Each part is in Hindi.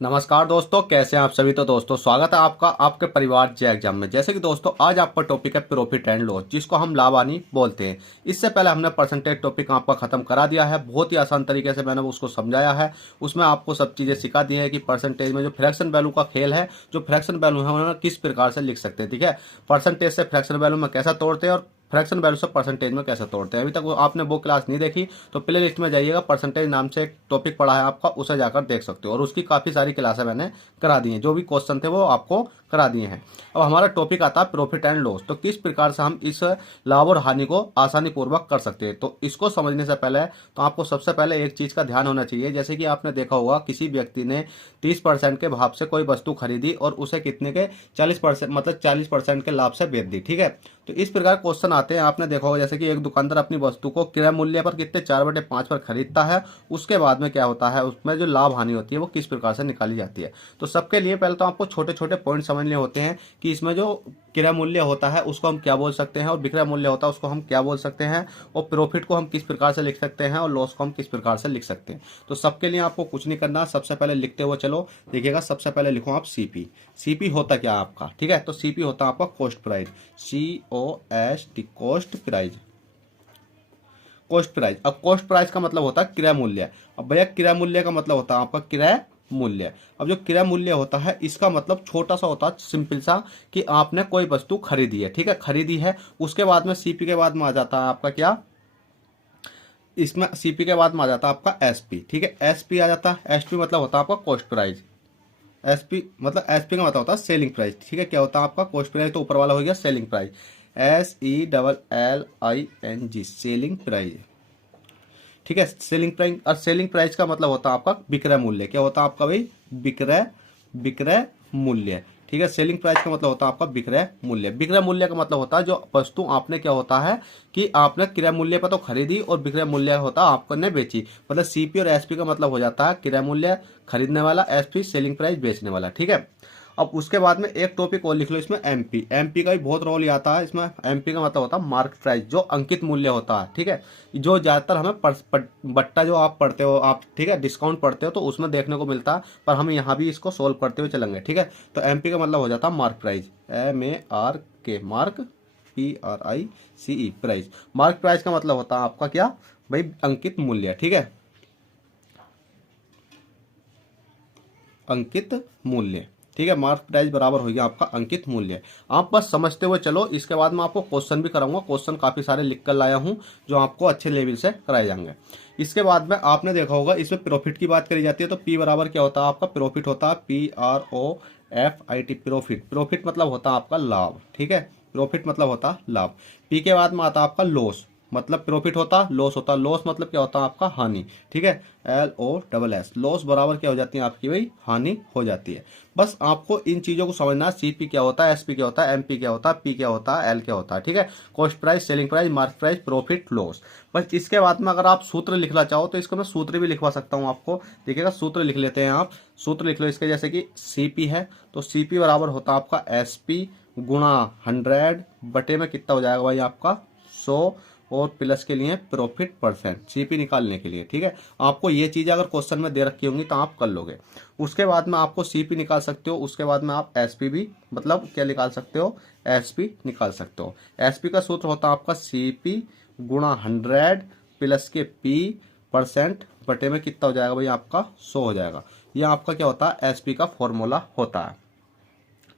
नमस्कार दोस्तों, कैसे हैं आप सभी। तो दोस्तों स्वागत है आपका आपके परिवार जय एग्जाम में। जैसे कि दोस्तों आज आपका टॉपिक है प्रॉफिट एंड लॉस, जिसको हम लाभ हानि बोलते हैं। इससे पहले हमने परसेंटेज टॉपिक आपका खत्म करा दिया है। बहुत ही आसान तरीके से मैंने उसको समझाया है। उसमें आपको सब चीजें सिखा दी है कि परसेंटेज में जो फ्रैक्शन वैल्यू का खेल है, जो फ्रैक्शन वैल्यू है उन्हें किस प्रकार से लिख सकते हैं। ठीक है, परसेंटेज से फ्रैक्शन वैल्यू में कैसा तोड़ते हैं और फ्रैक्शन वैल्यू से परसेंटेज में कैसे तोड़ते हैं। अभी तक वो आपने वो क्लास नहीं देखी तो प्ले लिस्ट में जाइएगा, परसेंटेज नाम से एक टॉपिक पढ़ा है आपका, उसे जाकर देख सकते हो। और उसकी काफ़ी सारी क्लासें मैंने करा दी हैं, जो भी क्वेश्चन थे वो आपको करा दिए हैं। अब हमारा टॉपिक आता है प्रॉफिट एंड लॉस। तो किस प्रकार से हम इस लाभ और हानि को आसानी पूर्वक कर सकते हैं। तो इसको समझने से पहले तो आपको सबसे पहले एक चीज़ का ध्यान होना चाहिए। जैसे कि आपने देखा होगा किसी व्यक्ति ने 30% के भाव से कोई वस्तु खरीदी और उसे कितने के 40% मतलब 40% के लाभ से बेच दी। ठीक है, तो इस प्रकार क्वेश्चन आते हैं। आपने देखा होगा जैसे कि एक दुकानदार अपनी वस्तु को क्रय मूल्य पर कितने 4/5 पर खरीदता है, उसके बाद में क्या होता है, उसमें जो लाभ हानि होती है वो किस प्रकार से निकाली जाती है। तो सबके लिए पहले तो आपको छोटे छोटे पॉइंट समझने होते हैं कि इसमें जो क्रय मूल्य होता है उसको हम क्या बोल सकते हैं और विक्रय मूल्य होता है उसको हम क्या बोल सकते हैं, और प्रॉफिट को हम किस प्रकार से लिख सकते हैं और लॉस को हम किस प्रकार से लिख सकते हैं। तो सबके लिए आपको कुछ नहीं करना, सबसे पहले लिखते हुए चलो। देखिएगा, सबसे पहले लिखो आप सीपी। सीपी होता क्या आपका, ठीक है, तो सीपी होता है आपका cost price, COST cost price. Cost price, अब कॉस्ट प्राइस का मतलब होता है क्रय मूल्य। अब भैया क्रय मूल्य का मतलब होता है आपका क्रय मूल्य। अब जो क्रय मूल्य होता है इसका मतलब छोटा सा होता है, सिंपल सा, कि आपने कोई वस्तु खरीदी है। ठीक है, खरीदी है, उसके बाद में सीपी के बाद में आ जाता है आपका क्या, इसमें सीपी के बाद में आ जाता है आपका एसपी। ठीक है, एसपी आ जाता है। एसपी मतलब होता है आपका कॉस्ट प्राइस। एसपी मतलब एसपी का मतलब होता है सेलिंग प्राइस। ठीक है, क्या होता है आपका कॉस्ट प्राइस, तो ऊपर वाला हो गया selling price, SELLING selling price. ठीक है, सेलिंग प्राइस। और सेलिंग प्राइस का मतलब होता है आपका विक्रय मूल्य। क्या होता है आपका भाई, विक्रय विक्रय मूल्य। ठीक है, सेलिंग प्राइस का मतलब होता है आपका विक्रय मूल्य। विक्रय मूल्य का मतलब होता है जो वस्तु आपने क्या होता है कि आपने क्रय मूल्य पर तो खरीदी और विक्रय मूल्य होता है आपने बेची। मतलब सीपी और एसपी का मतलब हो जाता है क्रय मूल्य खरीदने वाला, एसपी सेलिंग प्राइस बेचने वाला। ठीक है, अब उसके बाद में एक टॉपिक और लिख लो इसमें, एमपी। एमपी का भी बहुत रोल आता है इसमें। एमपी का मतलब होता है मार्केट प्राइस, जो अंकित मूल्य होता है। ठीक है, जो ज्यादातर हमें बट्टा जो आप पढ़ते हो आप, ठीक है, डिस्काउंट पढ़ते हो तो उसमें देखने को मिलता है, पर हम यहाँ भी इसको सोल्व करते हुए चलेंगे। ठीक है, तो एमपी का मतलब हो जाता है mark price, MARK mark, PRICE price. Mark price का मतलब होता है आपका क्या भाई, अंकित मूल्य। ठीक है, अंकित मूल्य। ठीक है, मार्क प्राइस बराबर हो गया आपका अंकित मूल्य। आप बस समझते हुए चलो। इसके बाद मैं आपको क्वेश्चन भी कराऊंगा। क्वेश्चन काफी सारे लिख कर लाया हूं जो आपको अच्छे लेवल से कराए जाएंगे। इसके बाद में आपने देखा होगा इसमें प्रॉफिट की बात करी जाती है। तो पी बराबर क्या होता है आपका, प्रॉफिट होता है PROFIT प्रॉफिट। प्रॉफिट मतलब होता है आपका लाभ। ठीक है, प्रॉफिट मतलब होता है लाभ। पी के बाद में आता है आपका लॉस, मतलब प्रॉफिट होता लॉस होता, लॉस मतलब क्या होता है आपका हानि। ठीक है, LOSS, लॉस बराबर क्या हो जाती है आपकी भाई, हानि हो जाती है। बस आपको इन चीजों को समझना है। सीपी क्या होता है, एसपी क्या होता है, एमपी क्या होता है, पी क्या होता है, एल क्या होता है। ठीक है, cost price, selling price, market price, profit, loss. बस इसके बाद में अगर आप सूत्र लिखना चाहो तो इसको मैं सूत्र भी लिखवा सकता हूँ आपको। देखिएगा, सूत्र लिख लेते हैं आप। सूत्र लिख लो इसके, जैसे कि सीपी है तो सीपी बराबर होता है आपका एसपी गुणा 100 बटे में कितना हो जाएगा भाई आपका 100, और प्लस के लिए प्रॉफिट परसेंट, सीपी निकालने के लिए। ठीक है, आपको ये चीज़ अगर क्वेश्चन में दे रखी होंगी तो आप कर लोगे। उसके बाद में आपको सीपी निकाल सकते हो। उसके बाद में आप एसपी भी मतलब क्या निकाल सकते हो, एसपी निकाल सकते हो। एसपी का सूत्र होता है आपका सीपी गुणा 100 प्लस के पी परसेंट बटे में कितना हो जाएगा भाई आपका 100 हो जाएगा। यह आपका क्या होता है, एसपी का फॉर्मूला होता है।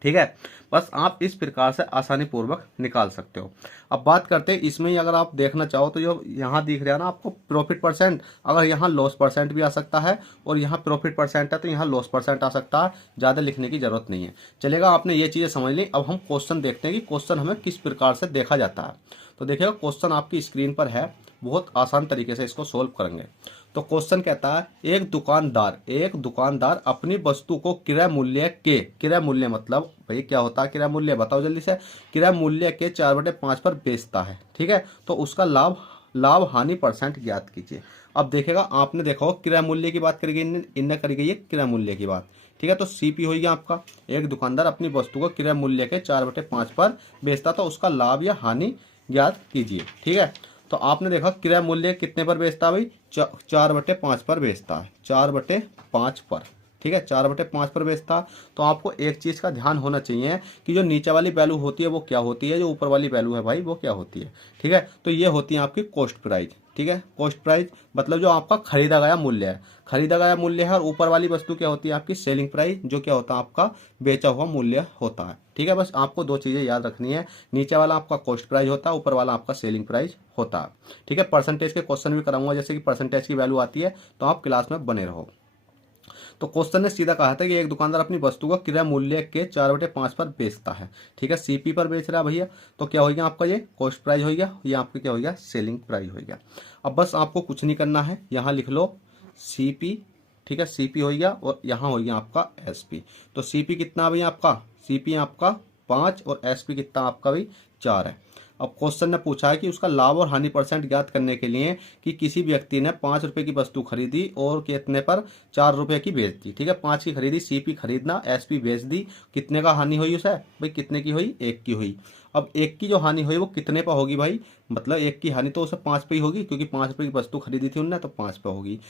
ठीक है, बस आप इस प्रकार से आसानी पूर्वक निकाल सकते हो। अब बात करते हैं इसमें ही, अगर आप देखना चाहो तो जो यहाँ दिख रहा है ना आपको प्रॉफिट परसेंट, अगर यहाँ लॉस परसेंट भी आ सकता है और यहाँ प्रॉफिट परसेंट है तो यहाँ लॉस परसेंट आ सकता है। ज़्यादा लिखने की जरूरत नहीं है, चलेगा। आपने ये चीज़ें समझ ली। अब हम क्वेश्चन देखते हैं कि क्वेश्चन हमें किस प्रकार से देखा जाता है। तो देखिएगा, क्वेश्चन आपकी स्क्रीन पर है, बहुत आसान तरीके से इसको सोल्व करेंगे। तो क्वेश्चन कहता है, एक दुकानदार अपनी वस्तु को क्रय मूल्य मतलब भाई क्या होता है क्रय मूल्य, बताओ जल्दी से। क्रय मूल्य के 4/5 पर बेचता है। ठीक है, तो उसका लाभ हानि परसेंट ज्ञात कीजिए। अब देखेगा, आपने देखा हो क्रय मूल्य की बात करी गई, इनने करी गई है क्रय मूल्य की बात। ठीक है, तो सीपी हो गया आपका, एक दुकानदार अपनी वस्तु को क्रय मूल्य के 4/5 पर बेचता, तो उसका लाभ या हानि ज्ञात कीजिए। ठीक है, तो आपने देखा क्रय मूल्य कितने पर बेचता है भाई, 4/5 पर बेचता है, 4/5 पर। ठीक है, 4/5 पर बेचता, तो आपको एक चीज़ का ध्यान होना चाहिए कि जो नीचे वाली वैल्यू होती है वो क्या होती है, जो ऊपर वाली वैल्यू है भाई वो क्या होती है। ठीक है, तो ये होती है आपकी कॉस्ट प्राइस। ठीक है, कॉस्ट प्राइस मतलब जो आपका खरीदा गया मूल्य है, खरीदा गया मूल्य है, और ऊपर वाली वस्तु क्या होती है आपकी सेलिंग प्राइस, जो क्या होता है आपका बेचा हुआ मूल्य होता है। ठीक है, बस आपको दो चीज़ें याद रखनी है, नीचे वाला आपका कॉस्ट प्राइस होता है, ऊपर वाला आपका सेलिंग प्राइस होता है। ठीक है, परसेंटेज के क्वेश्चन भी कराऊंगा, जैसे कि परसेंटेज की वैल्यू आती है, तो आप क्लास में बने रहो। तो क्वेश्चन ने सीधा कहा था कि एक दुकानदार अपनी वस्तु को क्रय मूल्य के 4/5 पर बेचता है। ठीक है, सीपी पर बेच रहा है भैया, तो क्या हो गया आपका ये कॉस्ट प्राइस हो गया, ये आपका क्या हो गया सेलिंग प्राइस हो गया। अब बस आपको कुछ नहीं करना है, यहाँ लिख लो सीपी। ठीक है, सीपी हो गया, और यहाँ हो गया आपका एसपी। तो सीपी कितना भैया आपका, सीपी आपका 5 और एसपी कितना आपका भाई 4 है। अब क्वेश्चन ने पूछा है कि उसका लाभ और हानि परसेंट ज्ञात करने के लिए कि किसी व्यक्ति ने 5 रुपए की वस्तु खरीदी और कितने पर 4 रुपए की बेच दी। ठीक है, 5 की खरीदी, सीपी खरीदना, एसपी बेच दी, कितने का हानि हुई उसे भाई, कितने की हुई, 1 की हुई। अब 1 की जो हानि हुई वो कितने पर होगी भाई, मतलब 1 की हानि तो उसे 5 पे ही होगी, क्योंकि 5 रुपए की वस्तु खरीदी थी उनने, तो 5 पे होगी।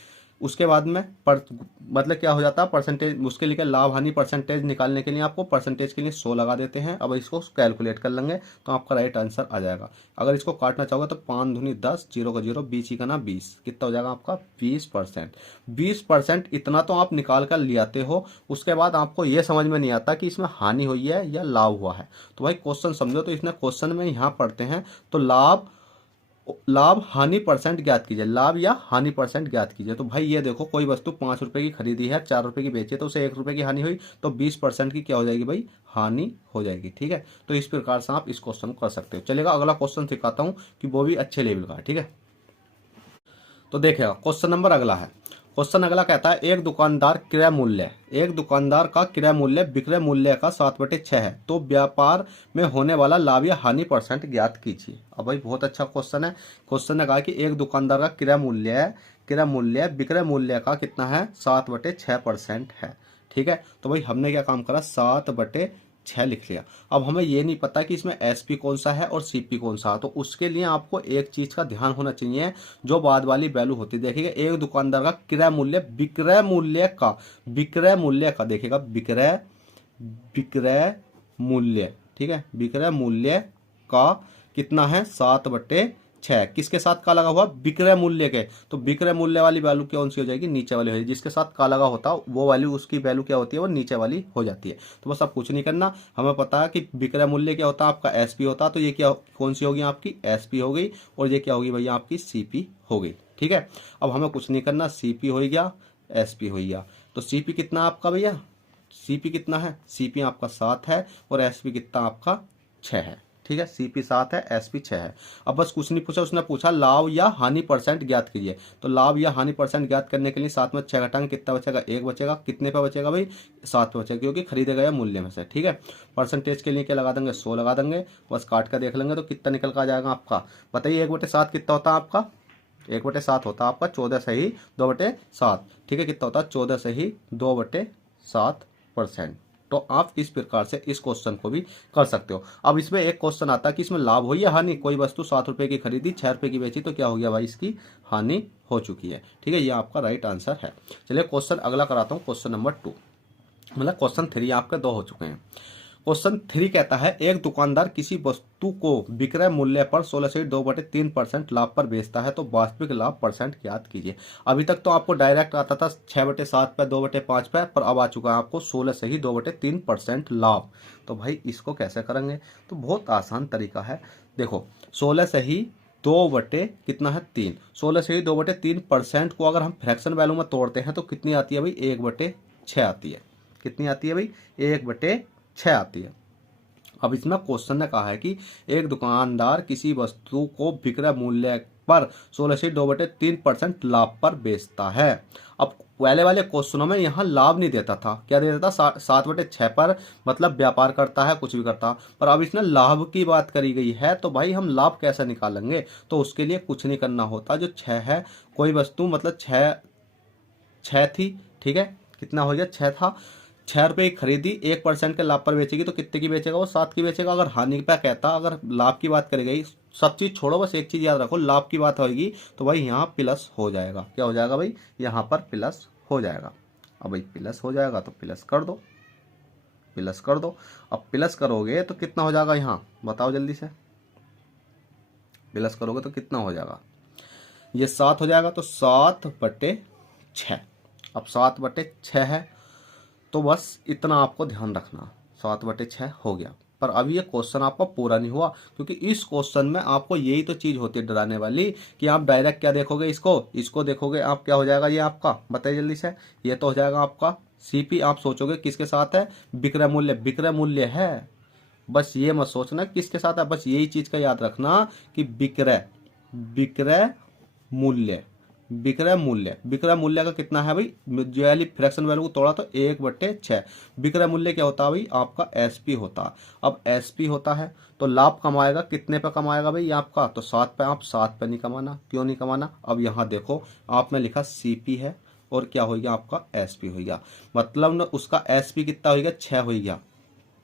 उसके बाद में मतलब क्या हो जाता है परसेंटेज, उसके लिए लाभ हानि परसेंटेज निकालने के लिए आपको परसेंटेज के लिए 100 लगा देते हैं। अब इसको कैलकुलेट कर लेंगे तो आपका राइट आंसर आ जाएगा। अगर इसको काटना चाहोगे तो 5 दूनी 10, 0 का 0, 20 ही का ना 20, कितना हो जाएगा आपका 20%। 20% इतना तो आप निकाल कर ले आते हो। उसके बाद आपको यह समझ में नहीं आता कि इसमें हानि हुई है या लाभ हुआ है। तो भाई क्वेश्चन समझो, तो इसने क्वेश्चन में यहाँ पढ़ते हैं, तो लाभ हानि परसेंट ज्ञात कीजिए, लाभ या हानि परसेंट ज्ञात कीजिए। तो भाई ये देखो, कोई वस्तु 5 रुपए की खरीदी है, 4 रुपए की बेची, तो उसे 1 रुपए की हानि हुई, तो 20% की क्या हो जाएगी भाई, हानि हो जाएगी। ठीक है, तो इस प्रकार से आप इस क्वेश्चन को कर सकते हो। चलेगा, अगला क्वेश्चन सिखाता हूं कि वो भी अच्छे लेवल का है। ठीक है, तो देखिएगा क्वेश्चन नंबर अगला है। क्वेश्चन अगला कहता है एक दुकानदार क्रय मूल्य, एक दुकानदार का क्रय मूल्य विक्रय मूल्य का 7/6 है, तो व्यापार में होने वाला लाभ या हानि परसेंट ज्ञात कीजिए। अब भाई बहुत अच्छा क्वेश्चन है। क्वेश्चन ने कहा कि एक दुकानदार का क्रय मूल्य है, क्रय मूल्य विक्रय मूल्य का कितना है, 7/6% है। ठीक है, तो भाई हमने क्या काम करा, 7/6 लिख लिया। अब हमें ये नहीं पता कि इसमें एसपी कौन सा है और सीपी कौन सा है, तो उसके लिए आपको एक चीज का ध्यान होना चाहिए, जो बाद वाली वैल्यू होती है। देखिएगा, एक दुकानदार का क्रय मूल्य विक्रय मूल्य का देखिएगा, विक्रय मूल्य, ठीक है, विक्रय मूल्य का कितना है, 7/6। किसके साथ का लगा हुआ, विक्रय मूल्य के, तो विक्रय मूल्य वाली वैल्यू कौन सी हो जाएगी, नीचे वाली हो जाएगी। जिसके साथ का लगा होता है वो वैल्यू, उसकी वैल्यू क्या होती है, वो नीचे वाली हो जाती है। तो बस अब कुछ नहीं करना, हमें पता है कि विक्रय मूल्य क्या होता है आपका एसपी होता है, तो ये क्या कौन सी होगी आपकी एसपी हो गई, और ये क्या होगी भैया आपकी सीपी हो गई। ठीक है, अब हमें कुछ नहीं करना, सीपी हो गया, एसपी हो गया। तो सीपी कितना आपका भैया, सीपी कितना है, सीपी आपका 7 है, और एसपी कितना आपका 6 है। ठीक है, सीपी 7 है, एसपी 6 है। अब बस कुछ नहीं पूछा, उसने पूछा लाभ या हानि परसेंट ज्ञात कीजिए। तो लाभ या हानि परसेंट ज्ञात करने के लिए 7 में 6 घटाएंगे, कितना बचेगा, 1 बचेगा। कितने पे बचेगा भाई, 7 पे बचेगा, क्योंकि खरीदे गए मूल्य में से। ठीक है, परसेंटेज के लिए क्या लगा देंगे, 100 लगा देंगे। बस काट कर देख लेंगे तो कितना निकल कर आ जाएगा आपका, बताइए। 1/7 कितना होता है आपका, 1/7 होता है आपका 14 से ही 2/7। ठीक है, कितना होता है, 14 से ही 2/7%। तो आप इस प्रकार से इस क्वेश्चन को भी कर सकते हो। अब इसमें एक क्वेश्चन आता है कि इसमें लाभ हो या हानि, कोई वस्तु 7 रुपए की खरीदी, 6 रुपए की बेची, तो क्या हो गया भाई, इसकी हानि हो चुकी है। ठीक है, ये आपका राइट आंसर है। चलिए क्वेश्चन अगला कराता हूँ, क्वेश्चन नंबर 2, मतलब क्वेश्चन 3 आपके 2 हो चुके हैं। क्वेश्चन 3 कहता है एक दुकानदार किसी वस्तु को विक्रय मूल्य पर 16 से 2/3% लाभ पर बेचता है, तो वास्तविक लाभ परसेंट ज्ञात कीजिए। अभी तक तो आपको डायरेक्ट आता था 6/7 पे, 2/5 पे, पर अब आ चुका है आपको 16 से ही 2/3% लाभ। तो भाई इसको कैसे करेंगे, तो बहुत आसान तरीका है। देखो 16 से ही 2 कितना है 3, 16 से ही 2/3% को अगर हम फ्रैक्शन वैल्यू में तोड़ते हैं तो कितनी आती है भाई, 1/6 आती है। कितनी आती है भाई, 1/6 आती है। अब इसमें क्वेश्चन ने कहा है कि एक दुकानदार किसी वस्तु को विक्रय मूल्य पर 16 से 2/3% लाभ पर बेचता है। अब पहले वाले क्वेश्चनों में यहाँ लाभ नहीं देता था, क्या देता था, 7/6 पर, मतलब व्यापार करता है, कुछ भी करता। पर अब इसमें लाभ की बात करी गई है, तो भाई हम लाभ कैसे निकालेंगे, तो उसके लिए कुछ नहीं करना होता। जो 6 है, कोई वस्तु मतलब 6 थी, ठीक है, कितना हो गया, 6 था, 6 रुपए की खरीदी, 1% के लाभ पर बेचेगी, तो कितने की बेचेगा, वो 7 की बेचेगा। अगर हानि पे कहता, अगर लाभ की बात करी गई, सब चीज छोड़ो, बस एक चीज याद रखो, लाभ की बात होगी तो भाई यहाँ प्लस हो जाएगा। क्या हो जाएगा भाई, यहाँ पर प्लस हो जाएगा। अब भाई प्लस हो जाएगा तो प्लस कर दो, प्लस कर दो। अब प्लस करोगे तो कितना हो जाएगा यहाँ बताओ जल्दी से, प्लस करोगे तो कितना हो जाएगा, ये 7 हो जाएगा, तो 7/6। अब 7/6 है, तो बस इतना आपको ध्यान रखना, 7/6 हो गया। पर अभी ये क्वेश्चन आपका पूरा नहीं हुआ, क्योंकि इस क्वेश्चन में आपको यही तो चीज होती है डराने वाली, कि आप डायरेक्ट क्या देखोगे, इसको देखोगे आप, क्या हो जाएगा ये आपका, बताइए जल्दी से। ये तो हो जाएगा आपका सीपी। आप सोचोगे किसके साथ है, विक्रय मूल्य, विक्रय मूल्य है। बस ये मत सोचना किसके साथ है, बस यही चीज का याद रखना कि विक्रय, विक्रय मूल्य, विक्रय मूल्य, विक्रय मूल्य का कितना है भाई, जो वाली फ्रैक्शन वैल्यू को तोड़ा तो 1/6। विक्रय मूल्य क्या होता है भाई, आपका एसपी होता है। अब एसपी होता है तो लाभ कमाएगा, कितने पे कमाएगा भाई आपका, तो 7 पे। आप 7 पे नहीं कमाना, क्यों नहीं कमाना, अब यहाँ देखो आपने लिखा सीपी है और क्या हो गया आपका एसपी हो गया, मतलब ना उसका एसपी कितना हो गया, 6 हो गया,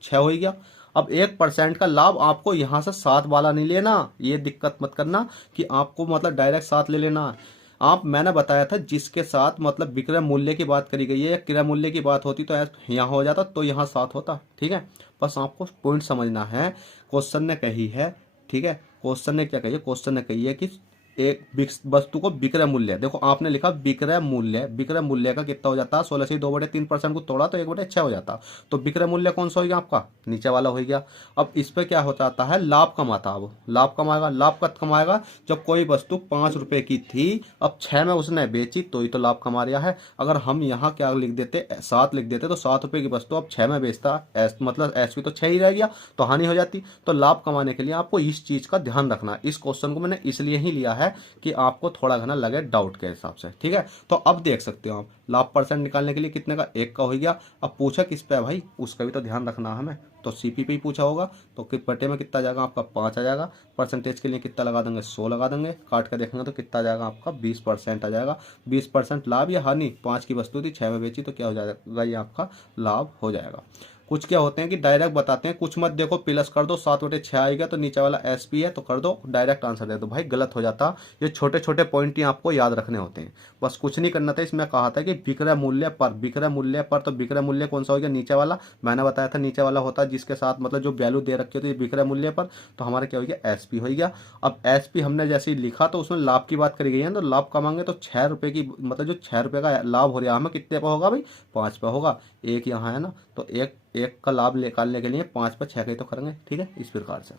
6 हो गया। अब 1% का लाभ आपको यहाँ से 7 वाला नहीं लेना, ये दिक्कत मत करना कि आपको मतलब डायरेक्ट 7 ले लेना। आप, मैंने बताया था जिसके साथ मतलब विक्रय मूल्य की बात करी गई है या क्रय मूल्य की बात होती तो यहाँ हो जाता, तो यहाँ 7 होता। ठीक है, बस आपको पॉइंट समझना है, क्वेश्चन ने कही है, ठीक है, क्वेश्चन ने क्या कही है, क्वेश्चन ने कही है कि एक वस्तु को विक्रय मूल्य, देखो आपने लिखा विक्रय मूल्य, विक्रय मूल्य का कितना हो जाता है, 16 से 2/3% को तोड़ा तो 1/6 हो जाता, तो विक्रय मूल्य कौन सा हो गया आपका, नीचे वाला हो गया। अब इस पे क्या हो जाता है, लाभ कमाता, अब लाभ कमाएगा, लाभ कब कमाएगा, जब कोई वस्तु 5 रुपए की थी, अब 6 में उसने बेची तो ही तो लाभ कमा रहा है। अगर हम यहाँ क्या लिख देते, 7 लिख देते, तो 7 रुपए की वस्तु अब 6 में बेचता, मतलब एसपी तो 6 ही रह गया, तो हानि हो जाती। तो लाभ कमाने के लिए आपको इस चीज का ध्यान रखना, इस क्वेश्चन को मैंने इसलिए ही लिया है कि आपको थोड़ा घना लगे डाउट के हिसाब से। ठीक है, तो अब देख सकते हो आप लाभ परसेंट निकालने के लिए कितने का, 1 का हो गया। अब पूछा किस पे है भाई, उसका भी तो ध्यान रखना हमें, तो सीपी पे ही पूछा होगा, तो बटे में कितना जाएगा आपका 5 आ जाएगा। परसेंटेज के लिए कितना लगा देंगे, 100 लगा देंगे, काट कर देखेंगे तो कितना आ जाएगा आपका 20% आ जाएगा। 20% लाभ या हानि, 5 की वस्तु थी 6 में बेची तो क्या हो जाएगा, ये आपका लाभ हो जाएगा। कुछ क्या होते हैं कि डायरेक्ट बताते हैं, कुछ मत देखो, प्लस कर दो, 7/6 आएगा तो नीचे वाला एसपी है तो कर दो, डायरेक्ट आंसर दे दो, भाई गलत हो जाता। ये छोटे छोटे पॉइंट ही आपको याद रखने होते हैं, बस कुछ नहीं करना था। इसमें कहा था कि विक्रय मूल्य पर, विक्रय मूल्य पर, तो विक्रय मूल्य कौन सा हो गया, नीचे वाला, मैंने बताया था नीचे वाला होता है जिसके साथ मतलब जो वैल्यू दे रखी होती है विक्रय मूल्य पर, तो हमारा क्या हो गया, एसपी हो गया। अब एसपी हमने जैसे ही लिखा तो उसमें लाभ की बात करी गई है, तो लाभ कमाएंगे तो 6 रुपए की, मतलब जो 6 रुपए का लाभ हो रहा है हमें कितने पे होगा भाई, 5 पे होगा। एक यहाँ है ना, तो एक का लाभ निकालने के लिए 5 पर 6 का ही तो करेंगे। ठीक है, इस प्रकार से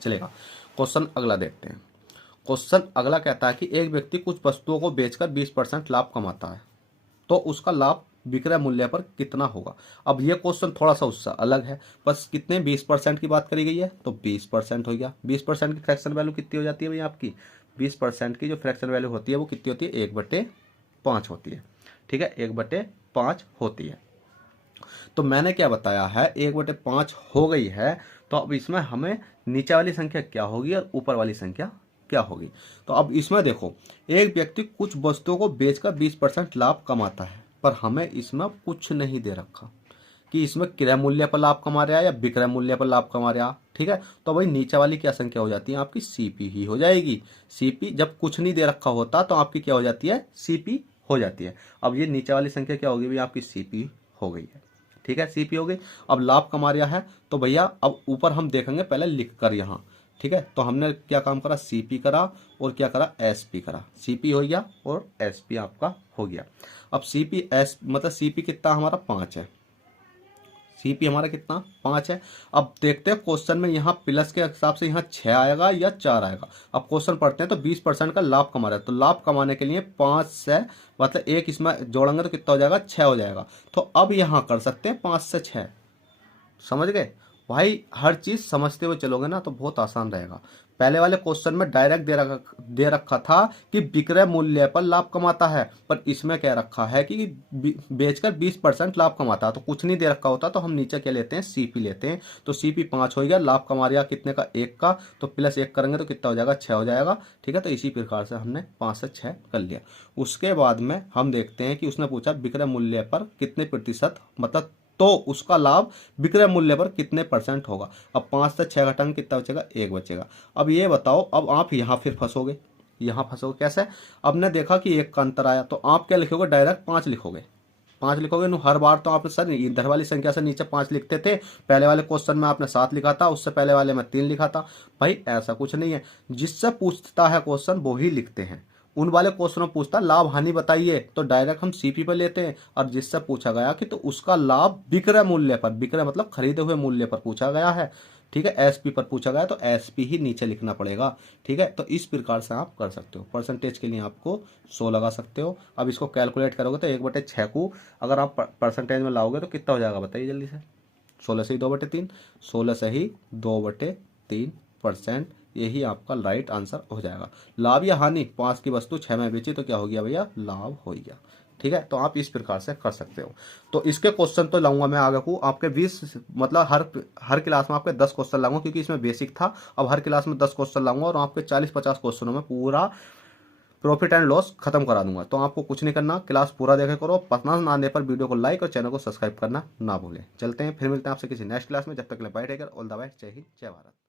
चलेगा। क्वेश्चन अगला देखते हैं। क्वेश्चन अगला कहता है कि एक व्यक्ति कुछ वस्तुओं को बेचकर 20% लाभ कमाता है, तो उसका लाभ विक्रय मूल्य पर कितना होगा। अब ये क्वेश्चन थोड़ा सा उससे अलग है, बस कितने 20% की बात करी गई है, तो 20% हो गया। 20% की फ्रैक्शन वैल्यू कितनी हो जाती है भाई आपकी, 20% की जो फ्रैक्शन वैल्यू होती है वो कितनी होती है, 1/5 होती है। ठीक है, 1/5 होती है। तो मैंने क्या बताया है, 1/5 हो गई है, तो अब इसमें हमें नीचे वाली संख्या क्या होगी और ऊपर वाली संख्या क्या होगी। तो अब इसमें देखो, एक व्यक्ति कुछ वस्तुओं को बेचकर 20% लाभ कमाता है, पर हमें इसमें कुछ नहीं दे रखा कि इसमें क्रय मूल्य पर लाभ कमा रहा है या विक्रय मूल्य पर लाभ कमा रहा है। ठीक है, तो भाई नीचे वाली क्या संख्या हो जाती है आपकी, सीपी ही हो जाएगी। सीपी जब कुछ नहीं दे रखा होता तो आपकी क्या हो जाती है, सीपी हो जाती है। अब ये नीचे वाली संख्या क्या होगी भाई आपकी, सीपी हो गई है। ठीक है, सीपी हो गई। अब लाभ कमा रहा है तो भैया अब ऊपर हम देखेंगे पहले लिख कर यहाँ। ठीक है, तो हमने क्या काम करा, सीपी करा और क्या करा, एसपी करा। सीपी हो गया और एसपी आपका हो गया। अब सीपी एस मतलब सीपी कितना हमारा 5 है, सीपी हमारा कितना 5 है। अब देखते हैं क्वेश्चन में यहाँ प्लस के हिसाब से यहाँ 6 आएगा या 4 आएगा। अब क्वेश्चन पढ़ते हैं, तो 20% का लाभ कमा रहा है, तो लाभ कमाने के लिए 5 से मतलब एक इसमें जोड़ेंगे तो कितना हो जाएगा, 6 हो जाएगा। तो अब यहाँ कर सकते हैं 5 से 6, समझ गए भाई। हर चीज समझते हुए चलोगे ना तो बहुत आसान रहेगा। पहले वाले क्वेश्चन में डायरेक्ट दे रखा था कि विक्रय मूल्य पर लाभ कमाता है, पर इसमें क्या रखा है कि बेचकर 20% लाभ कमाता है, तो कुछ नहीं दे रखा होता तो हम नीचे क्या लेते हैं, सीपी लेते हैं। तो सीपी 5 हो गया, लाभ कमा रहा कितने का, 1 का, तो प्लस 1 करेंगे तो कितना हो जाएगा, 6 हो जाएगा। ठीक है, तो इसी प्रकार से हमने 5 से 6 कर लिया। उसके बाद में हम देखते हैं कि उसने पूछा विक्रय मूल्य पर कितने प्रतिशत, मतलब तो उसका लाभ विक्रय मूल्य पर कितने % होगा। अब 5 से 6 घटाएंगे कितना बचेगा, 1 बचेगा। अब ये बताओ, अब आप यहाँ फिर फंसोगे, यहाँ फंसोगे कैसे। अब ने देखा कि 1 का अंतर आया तो आप क्या लिखोगे, डायरेक्ट 5 लिखोगे। 5 लिखोगे नु हर बार तो आप सर इधर वाली संख्या से नीचे 5 लिखते थे, पहले वाले क्वेश्चन में आपने 7 लिखा था, उससे पहले वाले में 3 लिखा था। भाई ऐसा कुछ नहीं है, जिससे पूछता है क्वेश्चन वो ही लिखते हैं। उन वाले क्वेश्चनों पूछता लाभ हानि बताइए तो डायरेक्ट हम सीपी पर लेते हैं, और जिससे पूछा गया कि तो उसका लाभ विक्रय मूल्य पर, विक्रय मतलब खरीदे हुए मूल्य पर पूछा गया है, ठीक है, एसपी पर पूछा गया तो एसपी ही नीचे लिखना पड़ेगा। ठीक है, तो इस प्रकार से आप कर सकते हो। परसेंटेज के लिए आपको 100 लगा सकते हो। अब इसको कैलकुलेट करोगे तो 1/6 को अगर आप परसेंटेज में लाओगे तो कितना हो जाएगा बताइए जल्दी से। 16 से ही 2/3, 16 से ही 2/3%, यही आपका राइट आंसर हो जाएगा। लाभ या हानि, 5 की वस्तु 6 में बेची तो क्या हो गया भैया, लाभ हो गया। ठीक है, तो आप इस प्रकार से कर सकते हो। तो इसके क्वेश्चन तो लाऊंगा मैं आगे को आपके 20, मतलब हर क्लास में आपके 10 क्वेश्चन लाऊंगा, क्योंकि इसमें बेसिक था। अब हर क्लास में 10 क्वेश्चन लाऊंगा और आपके 40-50 क्वेश्चनों में पूरा प्रॉफिट एंड लॉस खत्म करा दूंगा। तो आपको कुछ नहीं करना, क्लास पूरा देखा करो। पसंद ना आने पर वीडियो को लाइक और चैनल को सब्सक्राइब करना ना भूलें। चलते हैं, फिर मिलते हैं आपसे किसी नेक्स्ट क्लास में। जब तक के लिए bye take care, all the best, जय हिंद, जय भारत।